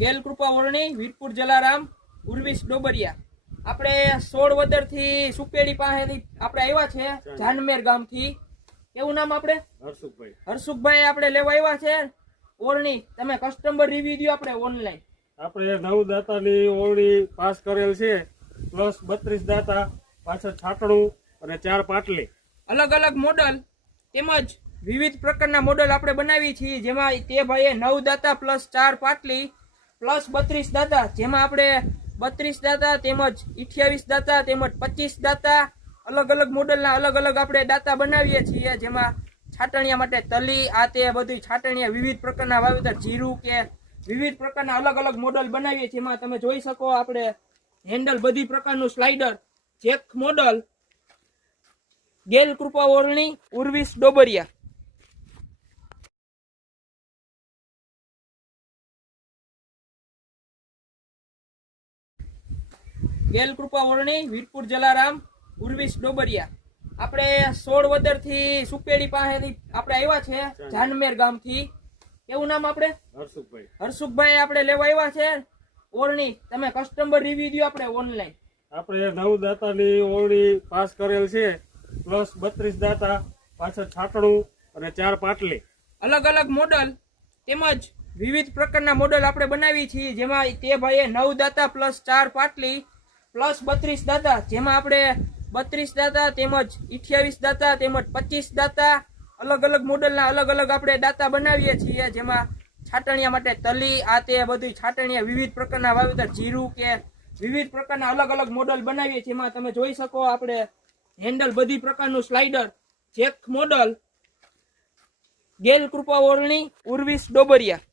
ગેલ કૃપા ઓરણી, વીરપુર જલારામ, ઉર્વિશ ડોબરિયા. આપણે 16 વદર થી સુપેડી પાસેથી આપણે આવ્યા છે, જાનમેર ગામ થી. કેવું નામ આપણે? હરસુખભાઈ આપણે લેવા આવ્યા છે ઓરણી. તમે કસ્ટમર રિવ્યુ દો આપણે ઓનલાઈન. આપણે 9 દાતાની ઓરણી પાસ કરેલ છે, પ્લસ 32 દાતા, પાછળ છાટણું અને 4 પાટલી. અલગ અલગ મોડલ તેમજ વિવિધ પ્રકારના મોડલ આપણે બનાવી છીએ, જેમાં તે ભાઈએ 9 દાતા પ્લસ 4 પાટલી પ્લસ 32 દાતા, જેમાં આપણે 32 દાતા તેમજ 28 દાતા તેમજ 25 દાતા અલગ અલગ મોડલના અલગ અલગ આપણે દાતા બનાવીએ છીએ, જેમાં છાટણિયા માટે તલી આ તે બધી છાટણિયા વિવિધ પ્રકારના વાવેતર જીરું કે વિવિધ પ્રકારના અલગ અલગ મોડલ બનાવીએ છીએ. એમાં તમે જોઈ શકો આપણે હેન્ડલ બધી પ્રકારનું સ્લાઇડર ચેક મોડલ. ગેલ કૃપા ઓરણી, ઉર્વિશ ડોબરિયા. ગેલ કૃપા ઓરણી, વીરપુર જલારામ, ઉર્વિશ ડોબરિયા. આપણે 16 વદર થી સુપેડી પાસેથી આપણે આવ્યા છે, જાનમેર ગામ થી. કેવું નામ આપણે? હરસુખભાઈ આપણે લેવા આવ્યા છે ઓરણી. તમે કસ્ટમર રિવ્યુ દો આપણે ઓનલાઈન. આપણે 9 દાતાની ઓરણી પાસ કરેલ છે, પ્લસ 32 દાતા, પાછળ છાટણું અને 4 પાટલી. અલગ અલગ મોડલ તેમજ વિવિધ પ્રકારના મોડલ આપણે બનાવી છીએ, જેમાં તે ભાઈએ 9 દાતા પ્લસ 4 પાટલી પ્લસ 32 દાતા, જેમાં આપણે 32 દાતા તેમજ 28 દાતા તેમજ 25 દાતા અલગ અલગ મોડલના અલગ અલગ આપણે દાતા બનાવીએ છીએ, જેમાં છાટણિયા માટે તલી આ તે બધી છાટણિયા વિવિધ પ્રકારના વાવેતર જીરું કે વિવિધ પ્રકારના અલગ અલગ મોડલ બનાવીએ છીએ. એમાં તમે જોઈ શકો આપણે હેન્ડલ બધી પ્રકારનું સ્લાઇડર ચેક મોડલ. ગેલ કૃપા ઓરણી, ઉર્વિશ ડોબરિયા.